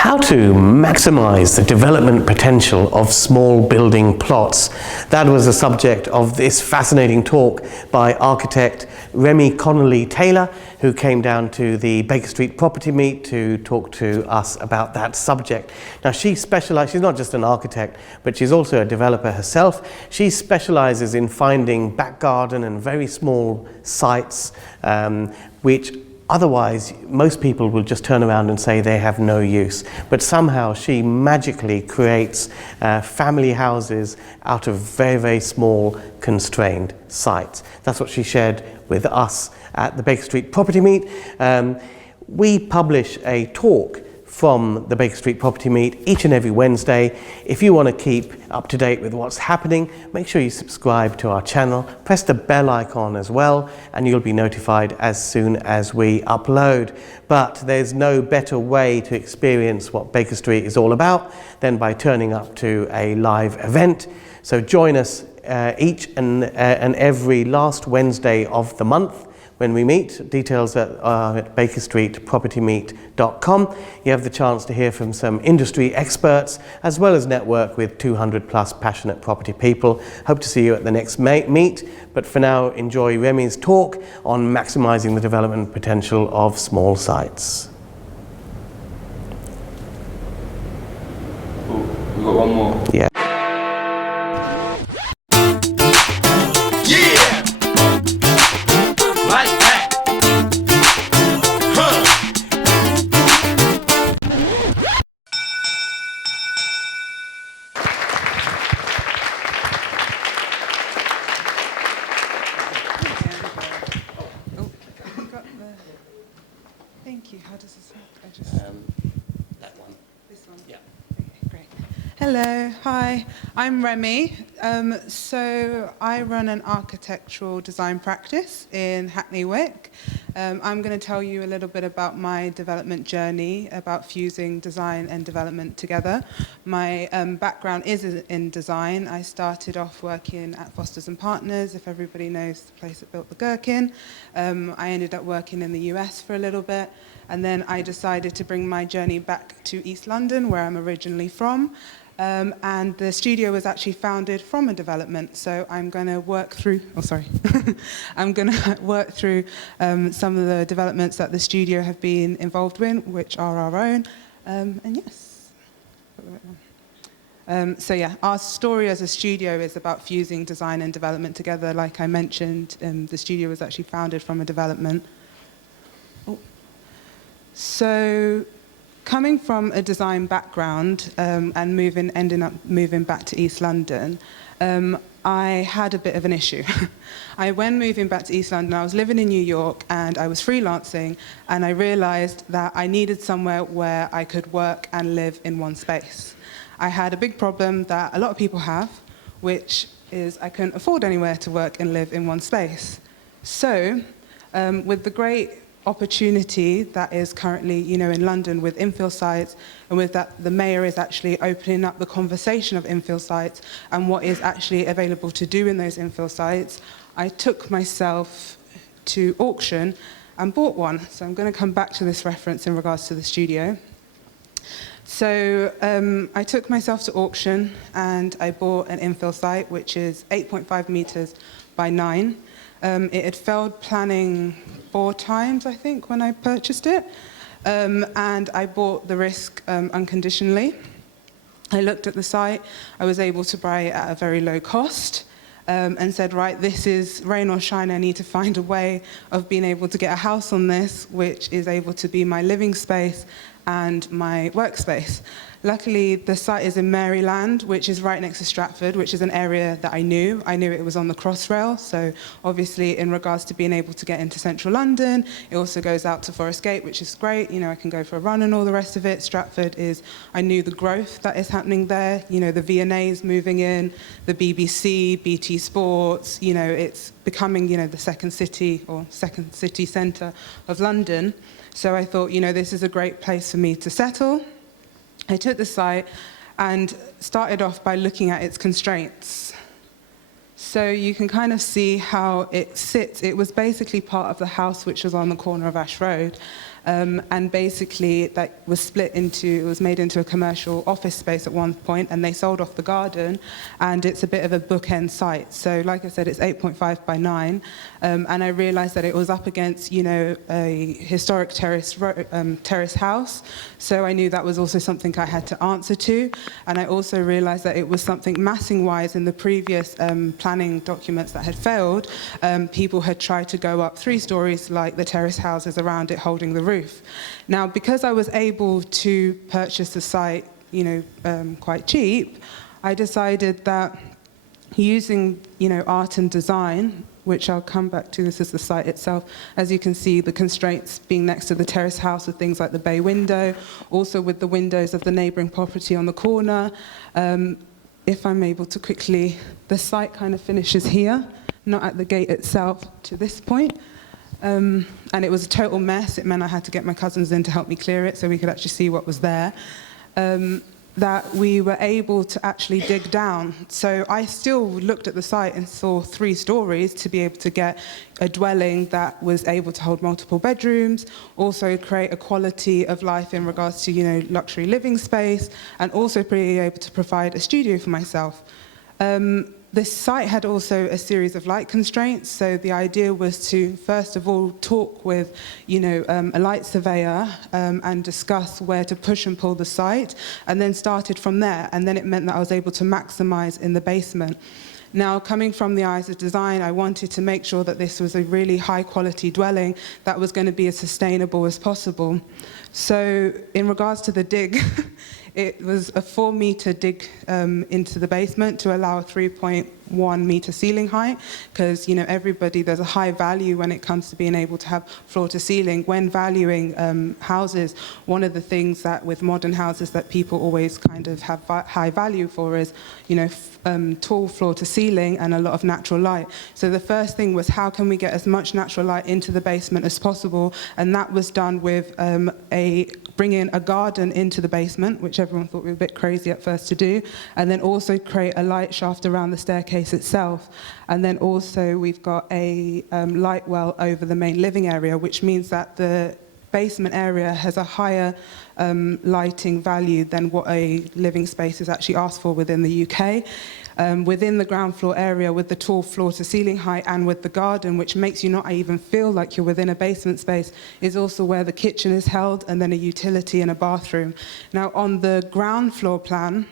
How to maximize the development potential of small building plots. That was the subject of this fascinating talk by architect Remy Connolly-Taylor, who came down to the Baker Street property meet to talk to us about that subject. Now she's not just an architect, but she's also a developer herself. She specializes in finding back garden and very small sites which otherwise, most people will just turn around and say they have no use. But somehow she magically creates family houses out of very, very small, constrained sites. That's what she shared with us at the Baker Street property meet. We publish a talk from the Baker Street property meet each and every Wednesday. If you want to keep up to date with what's happening, make sure you subscribe to our channel, press the bell icon as well, and you'll be notified as soon as we upload. But there's no better way to experience what Baker Street is all about than by turning up to a live event. So join us each and every last Wednesday of the month when we meet. Details are at bakerstreetpropertymeet.com. You have the chance to hear from some industry experts as well as network with 200 plus passionate property people. Hope to see you at the next meet, but for now enjoy Remy's talk on maximising the development potential of small sites. Cool. We've got one more. Yeah. Thank you. How does this work? That one. This one? Yeah. Okay, great. Hello, hi, I'm Remy. So I run an architectural design practice in Hackney Wick. I'm going to tell you a little bit about my development journey, about fusing design and development together. My background is in design. I started off working at Foster's & Partners, if everybody knows the place that built the Gherkin. I ended up working in the US for a little bit, and then I decided to bring my journey back to East London, where I'm originally from. And the studio was actually founded from a development, so I'm going to work through, I'm going to work through some of the developments that the studio have been involved in, which are our own, and yes. So yeah, our story as a studio is about fusing design and development together. Like I mentioned, the studio was actually founded from a development. So, coming from a design background and ending up moving back to East London, I had a bit of an issue. When moving back to East London, I was living in New York and I was freelancing, and I realized that I needed somewhere where I could work and live in one space. I had a big problem that a lot of people have, which is I couldn't afford anywhere to work and live in one space. So, with the great opportunity that is currently, in London with infill sites, and with that the mayor is actually opening up the conversation of infill sites and what is actually available to do in those infill sites, I took myself to auction and bought one. So I'm going to come back to this reference in regards to the studio. So I took myself to auction and I bought an infill site, which is 8.5 meters by 9. It had failed planning 4 times, I think, when I purchased it. And I bought the risk unconditionally. I looked at the site. I was able to buy it at a very low cost and said, right, this is rain or shine. I need to find a way of being able to get a house on this, which is able to be my living space and my workspace. Luckily, the site is in Maryland, which is right next to Stratford, which is an area that I knew. I knew it was on the Crossrail, so obviously in regards to being able to get into central London, it also goes out to Forest Gate, which is great. I can go for a run and all the rest of it. Stratford is, I knew the growth that is happening there. The V&A's moving in, the BBC, BT Sports, it's becoming, the second city or second city centre of London. So I thought, this is a great place for me to settle. I took the site and started off by looking at its constraints. So you can kind of see how it sits. It was basically part of the house which was on the corner of Ash Road. And basically that was it was made into a commercial office space at one point, and they sold off the garden, and it's a bit of a bookend site. So like I said, it's 8.5 by 9, and I realized that it was up against, a historic terrace house, so I knew that was also something I had to answer to, and I also realized that it was something massing-wise in the previous planning documents that had failed. People had tried to go up 3 stories like the terrace houses around it holding the roof. Now, because I was able to purchase the site, quite cheap, I decided that using, art and design, which I'll come back to, this is the site itself. As you can see, the constraints being next to the terrace house with things like the bay window, also with the windows of the neighbouring property on the corner. If I'm able to quickly, the site kind of finishes here, not at the gate itself, to this point. And it was a total mess. It meant I had to get my cousins in to help me clear it so we could actually see what was there. That we were able to actually dig down. So I still looked at the site and saw 3 stories to be able to get a dwelling that was able to hold multiple bedrooms, also create a quality of life in regards to, luxury living space, and also be able to provide a studio for myself. This site had also a series of light constraints, so the idea was to, first of all, talk with, a light surveyor and discuss where to push and pull the site, and then started from there, and then it meant that I was able to maximize in the basement. Now, coming from the eyes of design, I wanted to make sure that this was a really high-quality dwelling that was going to be as sustainable as possible. So, in regards to the dig, it was a 4-meter dig into the basement to allow a 3.1-meter ceiling height, because there's a high value when it comes to being able to have floor to ceiling. When valuing houses, one of the things that with modern houses that people always kind of have high value for is tall floor to ceiling and a lot of natural light. So the first thing was, how can we get as much natural light into the basement as possible? And that was done with bringing a garden into the basement, which everyone thought we were a bit crazy at first to do, and then also create a light shaft around the staircase itself. And then also we've got a light well over the main living area, which means that the basement area has a higher lighting value than what a living space is actually asked for within the UK. Within the ground floor area with the tall floor to ceiling height and with the garden, which makes you not even feel like you're within a basement space, is also where the kitchen is held, and then a utility and a bathroom. Now, on the ground floor plan,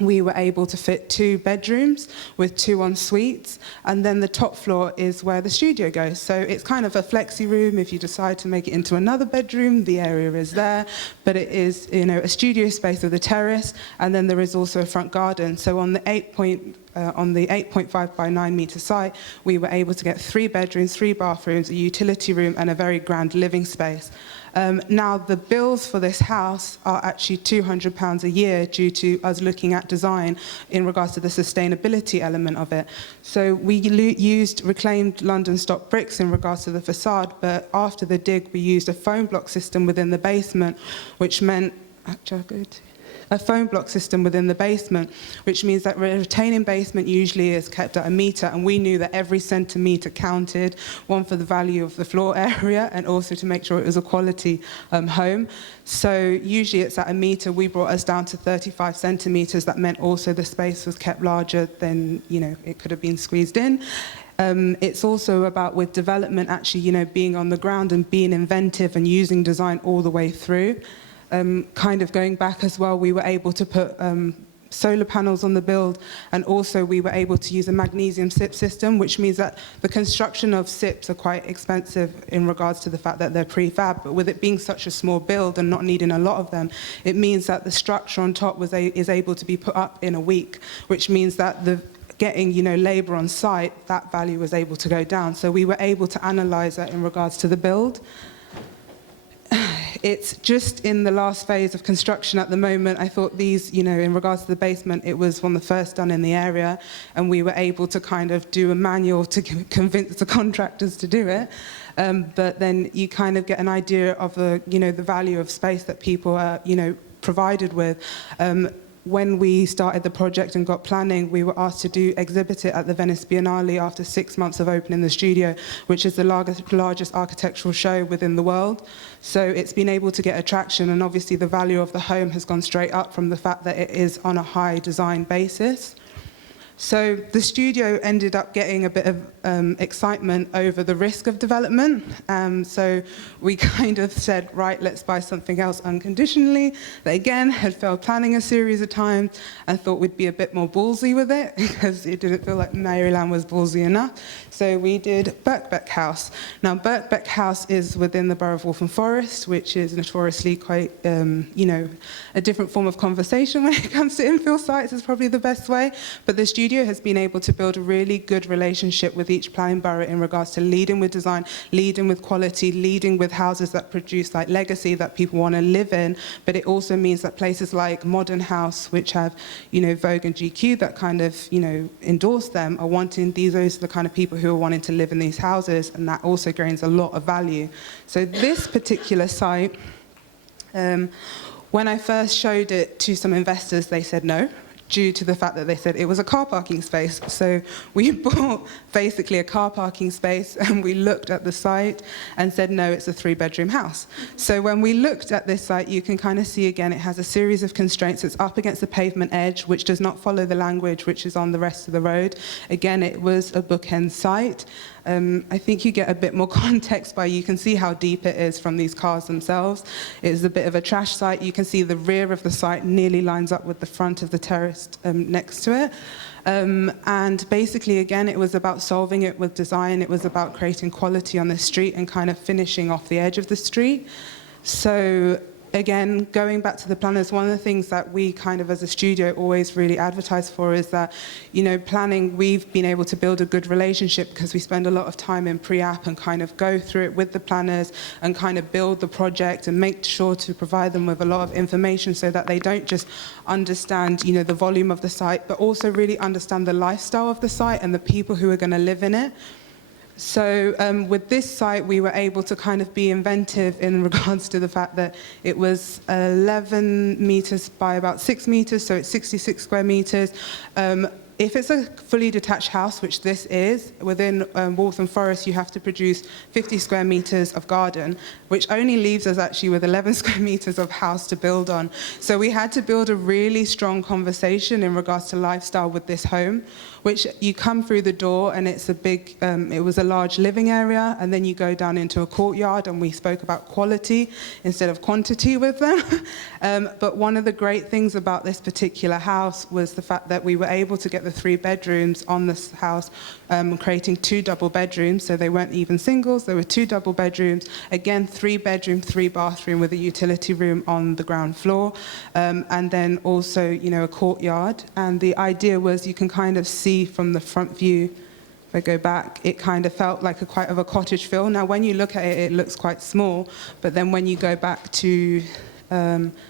we were able to fit 2 bedrooms with 2 en-suites, and then the top floor is where the studio goes. So it's kind of a flexi room. If you decide to make it into another bedroom, the area is there, but it is, a studio space with a terrace, and then there is also a front garden. So on the 8.5 by 9 meter site, we were able to get 3 bedrooms, 3 bathrooms, a utility room, and a very grand living space. Now, the bills for this house are actually £200 a year due to us looking at design in regards to the sustainability element of it. So we used reclaimed London stock bricks in regards to the facade, but after the dig, we used a foam block system within the basement, which meant... a foam block system within the basement, which means that a retaining basement usually is kept at 1 meter, and we knew that every centimetre counted, one for the value of the floor area and also to make sure it was a quality home. So usually it's at 1 meter. We brought us down to 35 centimetres. That meant also the space was kept larger than it could have been squeezed in. It's also about, with development, actually being on the ground and being inventive and using design all the way through. Kind of going back as well, we were able to put solar panels on the build, and also we were able to use a magnesium SIP system, which means that the construction of SIPs are quite expensive in regards to the fact that they're prefab, but with it being such a small build and not needing a lot of them, it means that the structure on top is able to be put up in a week, which means that getting labour on site, that value was able to go down. So we were able to analyse that in regards to the build. It's just in the last phase of construction at the moment. I thought these, in regards to the basement, it was one of the first done in the area, and we were able to kind of do a manual to convince the contractors to do it. But then you kind of get an idea of the value of space that people are, provided with. when we started the project and got planning, we were asked to exhibit it at the Venice Biennale after 6 months of opening the studio, which is the largest architectural show within the world. So it's been able to get attraction, and obviously the value of the home has gone straight up from the fact that it is on a high design basis. So the studio ended up getting a bit of excitement over the risk of development. So we kind of said, right, let's buy something else unconditionally. They again had failed planning a series of times and thought we'd be a bit more ballsy with it because it didn't feel like Maryland was ballsy enough. So we did Birkbeck House. Now, Birkbeck House is within the borough of Waltham Forest, which is notoriously quite, a different form of conversation when it comes to infill sites is probably the best way. But the studio has been able to build a really good relationship with each planning borough in regards to leading with design, leading with quality, leading with houses that produce like legacy that people want to live in. But it also means that places like Modern House, which have, Vogue and GQ that kind of, endorse them, are wanting those are the kind of people who are wanting to live in these houses, and that also gains a lot of value. So this particular site, when I first showed it to some investors, they said no, due to the fact that they said it was a car parking space. So we bought basically a car parking space, and we looked at the site and said, no, it's a 3-bedroom house. So when we looked at this site, you can kind of see again, it has a series of constraints. It's up against the pavement edge, which does not follow the language which is on the rest of the road. Again, it was a bookend site. I think you get a bit more context by you can see how deep it is from these cars themselves. It is a bit of a trash site. You can see the rear of the site nearly lines up with the front of the terrace next to it. And basically, again, it was about solving it with design. It was about creating quality on the street and kind of finishing off the edge of the street. So again, going back to the planners, one of the things that we kind of as a studio always really advertise for is that, planning, we've been able to build a good relationship because we spend a lot of time in pre-app and kind of go through it with the planners and kind of build the project and make sure to provide them with a lot of information so that they don't just understand, the volume of the site, but also really understand the lifestyle of the site and the people who are going to live in it. So with this site, we were able to kind of be inventive in regards to the fact that it was 11 meters by about 6 meters, so it's 66 square meters. If it's a fully detached house, which this is, within Waltham Forest, you have to produce 50 square meters of garden, which only leaves us actually with 11 square meters of house to build on. So we had to build a really strong conversation in regards to lifestyle with this home, which you come through the door and it's a big, it was a large living area, and then you go down into a courtyard, and we spoke about quality instead of quantity with them. But one of the great things about this particular house was the fact that we were able to get the 3 bedrooms on this house, creating 2 double bedrooms. So they weren't even singles, there were 2 double bedrooms. Again, 3 bedroom, 3 bathroom with a utility room on the ground floor. And then also, a courtyard. And the idea was you can kind of see from the front view, if I go back, it kind of felt like quite of a cottage feel. Now, when you look at it, it looks quite small, but then when you go back to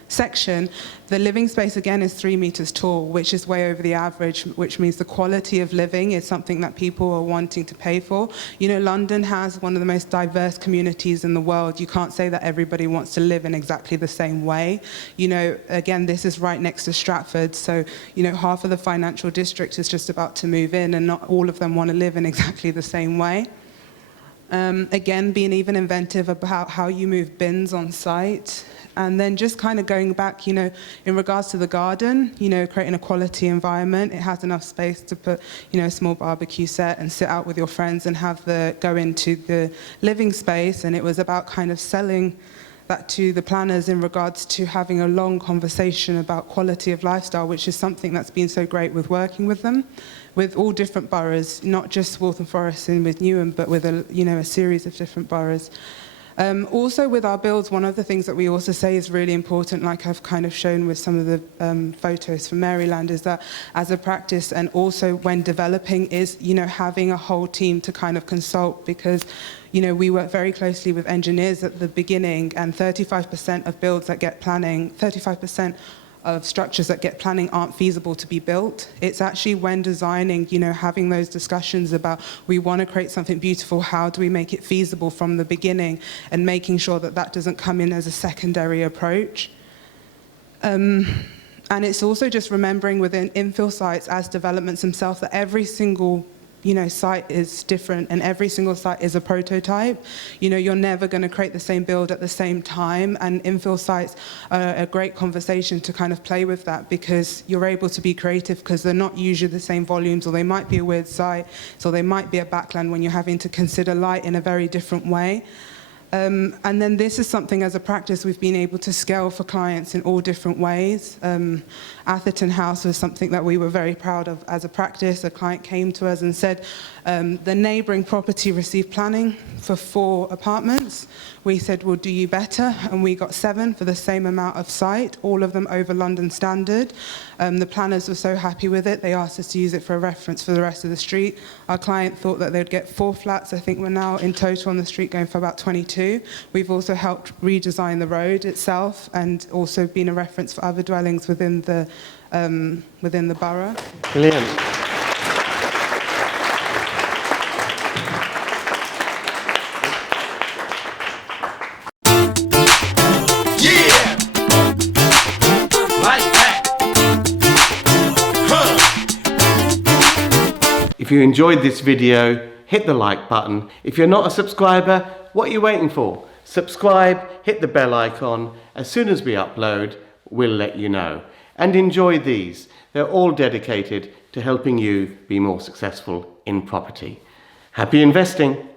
section, the living space again is 3 meters tall, which is way over the average, which means the quality of living is something that people are wanting to pay for. London has one of the most diverse communities in the world. You can't say that everybody wants to live in exactly the same way. Again, this is right next to Stratford, so half of the financial district is just about to move in, and not all of them want to live in exactly the same way. Again, being even inventive about how you move bins on site. And then just kind of going back, in regards to the garden, creating a quality environment. It has enough space to put, a small barbecue set and sit out with your friends and go into the living space. And it was about kind of selling that to the planners in regards to having a long conversation about quality of lifestyle, which is something that's been so great with working with them, with all different boroughs, not just Waltham Forest and with Newham, but with a series of different boroughs. Also with our builds, one of the things that we also say is really important, like I've kind of shown with some of the photos from Maryland, is that as a practice and also when developing is, having a whole team to kind of consult, because, we work very closely with engineers at the beginning, and 35% of builds that get planning, 35% of structures that get planning aren't feasible to be built. It's actually when designing, having those discussions about we want to create something beautiful, how do we make it feasible from the beginning, and making sure that that doesn't come in as a secondary approach. And it's also just remembering within infill sites as developments themselves that every single site is different, and every single site is a prototype. You're never going to create the same build at the same time, and infill sites are a great conversation to kind of play with that, because you're able to be creative because they're not usually the same volumes, or they might be a weird site, so they might be a backland when you're having to consider light in a very different way. And then this is something as a practice we've been able to scale for clients in all different ways. Atherton House was something that we were very proud of as a practice. A client came to us and said the neighbouring property received planning for 4 apartments. We said, we'll do you better, and we got 7 for the same amount of site, all of them over London standard. The planners were so happy with it, they asked us to use it for a reference for the rest of the street. Our client thought that they'd get 4 flats. I think we're now in total on the street going for about 22. We've also helped redesign the road itself, and also been a reference for other dwellings within the borough. Brilliant. If you enjoyed this video, hit the like button. If you're not a subscriber, what are you waiting for? Subscribe, hit the bell icon. As soon as we upload, we'll let you know. And enjoy these. They're all dedicated to helping you be more successful in property. Happy investing!